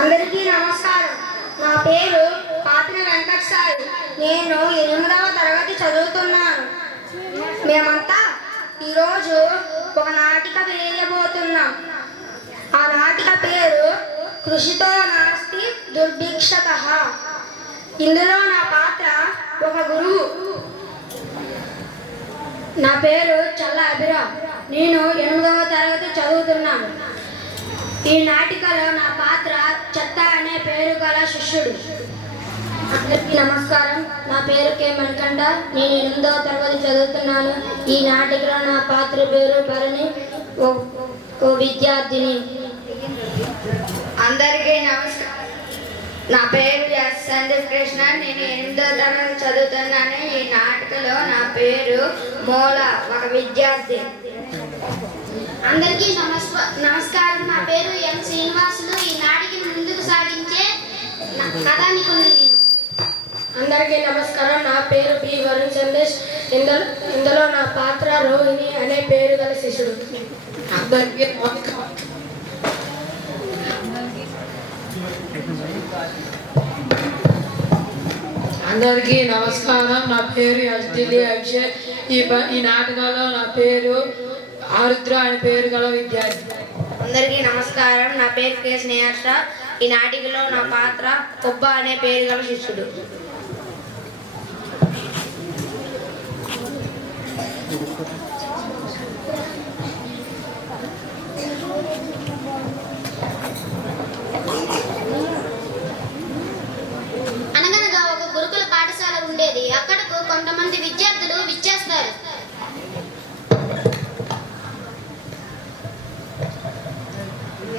అందరికీ నమస్కారం. నా పేరు పాత్ర వెంకట సాయి. నేను 8వ తరగతి చదువుతున్నాను. మేమంతా ఈరోజు ఒక నాటిక వేయబోతున్నాం. ఆ నాటిక పేరు కృషితో నాస్తి దుర్భిక్షతః. ఇందులో నా పాత్ర ఒక గురువు. నా పేరు చల్ల అభిరామ్. నేను 8వ తరగతి చదువుతున్నాను. ఈ నాటికలో నా పాత్ర చెత్త అనే పేరు గల శిష్యుడు. అందరికీ నమస్కారం. నా పేరు కే మణికంఠ. నేను 8వ తరగతి చదువుతున్నాను. ఈ నాటికలో నా పాత్ర పేరు భరణి, ఓ విద్యార్థిని. అందరికీ నమస్కారం. నా పేరు ఎస్ సందీప్ కృష్ణ. నేను 8వ తరగతి చదువుతున్నాను. ఈ నాటికలో నా పేరు మూల, ఒక విద్యార్థి. అందరికీ నమస్కారం. నా పేరు ఎం శ్రీనివాసులు. ఈ నాటికను ముందుకు సాగించే కథానికుని. అందరికీ నమస్కారం. నా పేరు బి వరుణ్ సందేశ్. ఇందులో నా పాత్ర రోహిణి అనే పేరు గల శిష్యుడు. అందరికీ నమస్కారం. నా పేరు ఎస్డిలి అభిషేక్. ఈ నాటకంలో నా పేరు ఆరుద్ర అనే పేరు గల విద్యార్థి. అందరికీ నమస్కారం. నా పేరు కె స్నేహర్ష. ఈ నాటికలో నా పాత్ర కొబ్బ అనే పేరు గల శిష్యుడు. అనగనగా ఒక గురుకుల పాఠశాల ఉండేది. అక్కడకు కొంతమంది విద్యార్థులు విచ్చేస్తారు.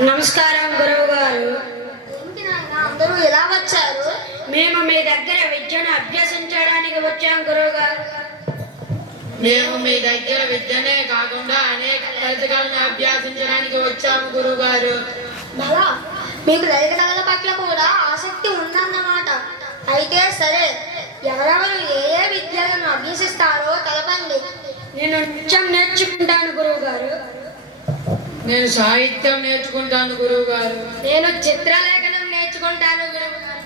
నమస్కారం గురువు గారు. ఏమిటి నాయన అందరూ ఎలా వచ్చారు? మేము మీ దగ్గర విద్యను అభ్యసించడానికి వచ్చాం గురువు గారు. మేము మీ దగ్గర విద్యనే కాకుండా అనేక లలితకళను అభ్యాసించడానికి వచ్చాము గురువు గారు. బలా, మీకు లలిత కళల పట్ల కూడా ఆసక్తి ఉందన్నమాట. అయితే సరే, ఎవరెవరు ఏ ఏ విద్యలను అభ్యసిస్తారో తెలపండి. నేను నృత్యం నేర్చుకుంటాను గురువు గారు. నేను సాహిత్యం నేర్చుకుంటాను గురువు గారు. నేను చిత్రలేఖనం నేర్చుకుంటాను గురువు గారు.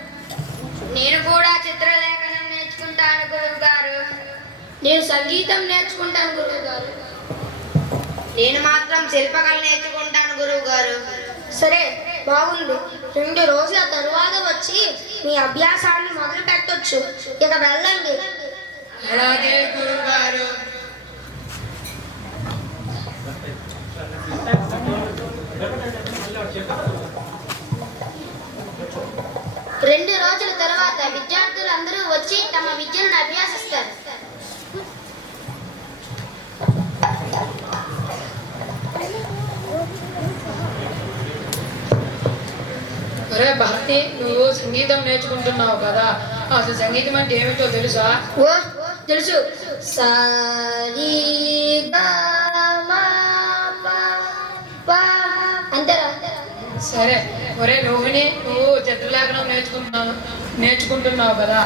నేను కూడా చిత్రలేఖనం నేర్చుకుంటాను గురువు గారు. నేను సంగీతం నేర్చుకుంటాను గురువు గారు. నేను మాత్రం శిల్పకళ నేర్చుకుంటాను గురువు గారు. సరే, బాగుంది. 2 రోజుల తరువాత వచ్చి మీ అభ్యాసాన్ని మొదలు పెట్టొచ్చు. ఇక వెళ్ళండి. అలాగే గురువు గారు. రెండు రోజుల తర్వాత విద్యార్థులందరూ వచ్చి తమ విద్యను అభ్యాసిస్తారు. ఒరే భక్తి, నువ్వు సంగీతం నేర్చుకుంటున్నావు కదా, అసలు సంగీతం అంటే ఏమిటో తెలుసా? ఓ తెలుసు. సారీ అంతేరా? సరే. ఒరే రోహిణి, నువ్వు చిత్రలేఖనం నేర్చుకుంటున్నావు కదా,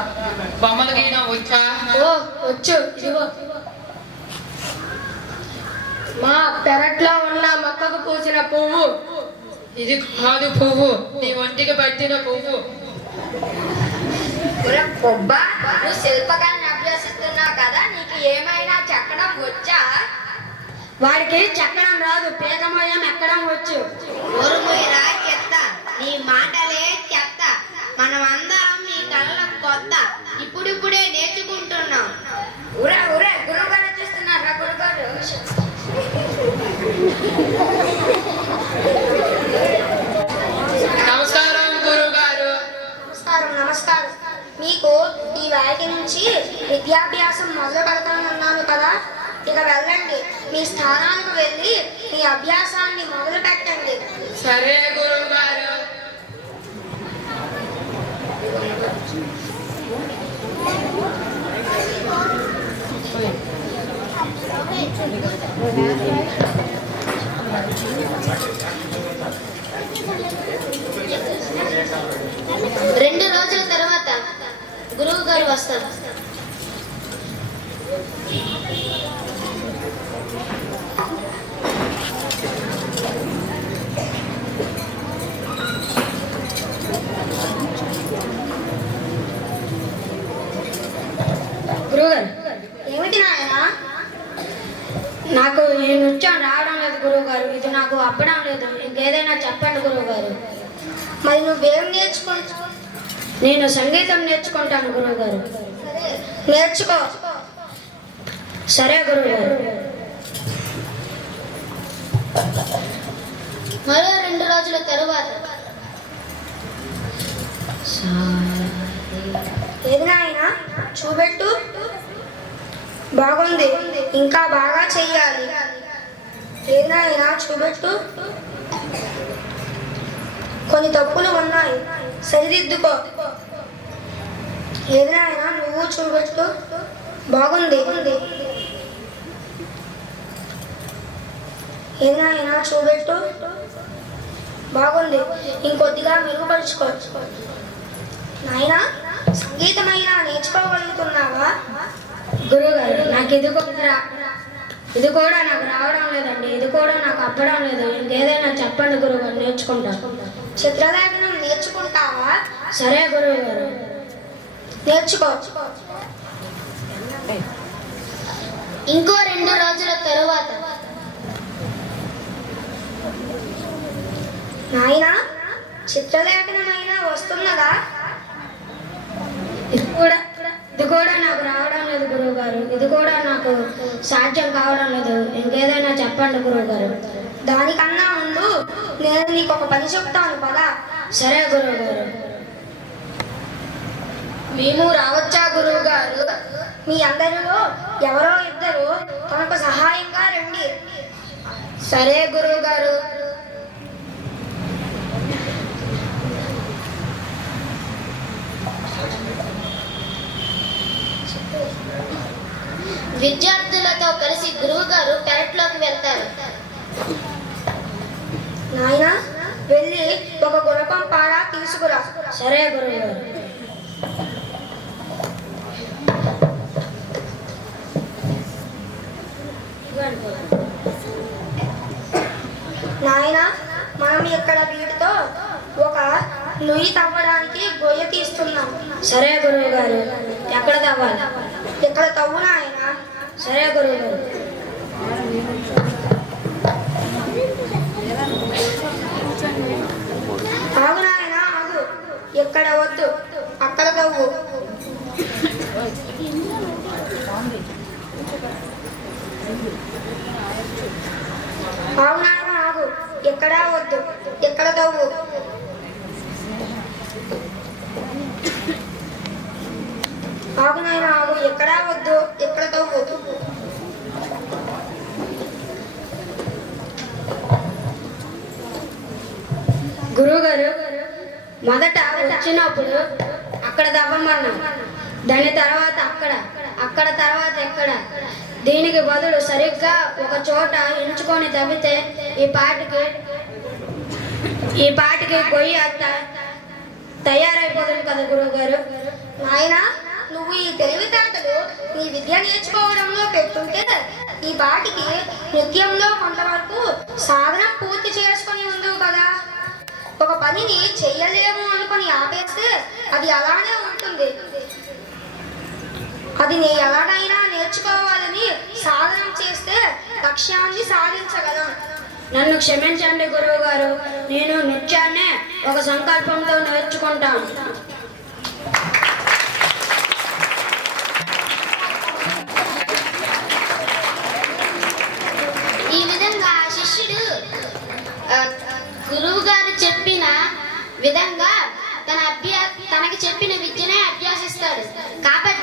బొమ్మల గీయడం వచ్చా? ఓ వచ్చు. ఇదిగో మా పెరట్లో ఉన్న మొక్కకు పూసిన పువ్వు. ఇది కాదు పువ్వు, నీ ఒంటికి పట్టిన పువ్వు. కొబ్బ, నువ్వు శిల్పకళను అభ్యసిస్తున్నావు కదా, నీకు ఏమైనా చెక్కడం వచ్చా? వాడికి చెక్కడం రాదు, పేదమయం ఎక్కడం వచ్చు. ఊరుముయిరా చెత్త, నీ మాటలే చెత్త. మనం అందరం నీ కళలకు కొత్త, ఇప్పుడిప్పుడే నేర్చుకుంటున్నాం. ఊరే ఊరే గురువుగారు వచ్చేస్తున్నారా? గురుగారు నమస్కారం గురువు గారు. నమస్కారం. నమస్కారం. మీకు ఈ వాటి నుంచి విద్యాభ్యాసం మొదలు పెడతానన్నాను కదా, ఇక వెళ్ళండి. మీ స్థానానికి వెళ్ళి మీ అభ్యాసాన్ని మొదలు పెట్టండి. సరే గురువు గారు. రెండు రోజుల తర్వాత గురువు గారు వస్తారు. ఈ నృత్యం రావడం లేదు గురువు గారు. ఇది నాకు అప్పడం లేదు. ఇంకేదైనా చెప్పండి గురువు గారు. మరి నువ్వేం నేర్చుకుంటావు? నేను సంగీతం నేర్చుకుంటాను గురువు గారు. సరే, నేర్చుకో. సరే గురువు గారు. మరో 2 రోజుల తరువాత ఏది నాయనా చూపెట్టు. బాగుంది, ఇంకా బాగా చెయ్యాలి. ఏది నాయనా చూపెట్టు. కొన్ని తప్పులు ఉన్నాయి, సరిదిద్దుకో. ఏది నాయనా నువ్వు చూపెట్టు. బాగుంది. ఏది నాయనా చూపెట్టు. బాగుంది, ఇంకొద్దిగా మెరుగుపరుచుకో. నాయనా సంగీతమైనా నేర్చుకోగలుగుతున్నావా? గురువు గారు నాకు ఇది కూడా నాకు రావడం లేదండి. ఇది కూడా నాకు అప్పడం లేదు. ఇంకేదైనా చెప్పండి గురువు గారు, నేర్చుకుంటాను. చిత్రలేఖనం నేర్చుకుంటావా? సరే గురువు గారు. నేర్చుకో. ఇంకో 2 రోజుల తరువాత నాయనా చిత్రలేఖనమైనా వస్తున్నదా? ఇది కూడా నాకు రావడం లేదు గురువు గారు. ఇది కూడా నాకు సాధ్యం కావడం లేదు. ఇంకేదైనా చెప్పండి గురువు గారు. దానికన్నా ముందు నేను నీకు ఒక పని చెప్తాను పదా. సరే గురువు గారు. మేము రావచ్చా గురువు గారు? మీ అందరిలో ఎవరో ఇద్దరు తనకు సహాయంగా రండి. సరే గురువు గారు. విద్యార్థులతో కలిసి గురువు గారు పెరట్లోకి వెళ్తారు. నాయనా వెళ్ళి ఒక గుణపం పాడ తీసుకురా. సరే గురువు గారు. నాయనా మనం ఇక్కడ వీటితో ఒక నుయ్యి తవ్వడానికి గొయ్య తీస్తున్నాం. సరే గురువు గారు. ఎక్కడ తవ్వాలి? ఇక్కడ తవ్వు నాయనా. సరే గురువు గారు. ఆగు నాయనా ఆగు. ఎక్కడ వద్దు, అక్కడ తవ్వు. ఆగు నాయనా ఆగు. ఎక్కడా వద్దు, ఎక్కడ తవ్వు. ఆగు నాయనా ఆగు. ఎక్కడా వద్దు, ఎక్కడ తవ్వు. గురువు గారు మొదట వచ్చినప్పుడు అక్కడ తవ్వమన్నాం. దాని తర్వాత అక్కడ తర్వాత ఎక్కడ. దీనికి బదులు సరిగ్గా ఒక చోట ఎంచుకొని తవ్వితే ఈ పాటికి గొయ్య తయారైపోతుంది కదా గురువు గారు. నాయనా నువ్వు ఈ తెలివితేటలు నీ విద్య నేర్చుకోవడంలో పెట్టుంటే ఈ పాటికి నృత్యంలో కొంతవరకు సాధన పూర్తి చేసుకొని ఉండు కదా. ఒక పనిని చెయ్యలేము అనుకొని ఆపేస్తే అది అలానే ఉంటుంది. అది నీ ఎలాగైనా నేర్చుకోవాలని సాధన చేస్తే లక్ష్యాన్ని సాధించగలం. నన్ను క్షమించండి గురువు గారు. నేను నృత్యాన్నే ఒక సంకల్పంతో నేర్చుకుంటాను. ఈ విధంగా శిష్యుడు గురువు గారు చెప్పిన విధంగా తనకి చెప్పిన విద్యనే అభ్యసిస్తాడు. కాబట్టి